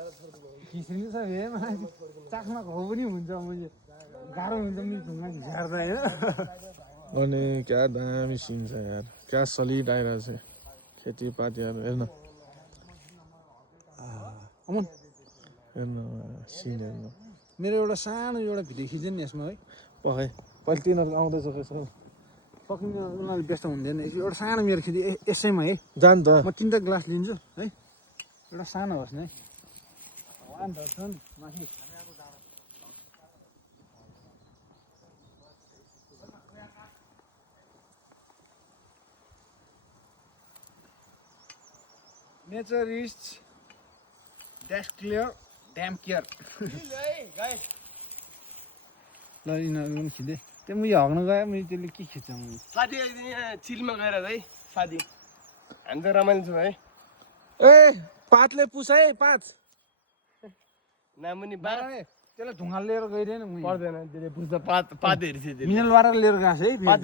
खिच्रिनु छ हे चाखमा घाउ पनि हुन्छ मैले गाह्रो हुन्छ मेरो ढुङ्गा झ्यार्दा होइन अनि क्या दामी सिन छ यार क्या सलिड आइरहेछ खेतीपातीहरू हेर्न अमन हेर्न सिन हेर्न मेरो एउटा सानो एउटा भिडियो खिच्यो नि यसमा है पखाइ पहिले तिनीहरू आउँदैछ कसो पक्रिन उनीहरूले व्यस्त हुँदैन एउटा सानो मेरो खिच्यो यसैमा है जान त म 3टा ग्लास लिन्छु है एउटा सानो होस् न है वान त छ नि माथि nature is dash clear dam care ल यिनीहरू पनि खिच्दै त्यो म यो हग्न गएँ मैले त्यसले के खिच्छ मैले साथी यहाँ चिलमा गएर है साथी हामी त रमाइलो छौँ है ए पातले पुछ है पात नाम पनि त्यसलाई ढुङ्गा लिएर गइरहेन पर्दैन त्यसले पुस्दा पात हेर्छ मिनल बाह्र लिएर गएको है पात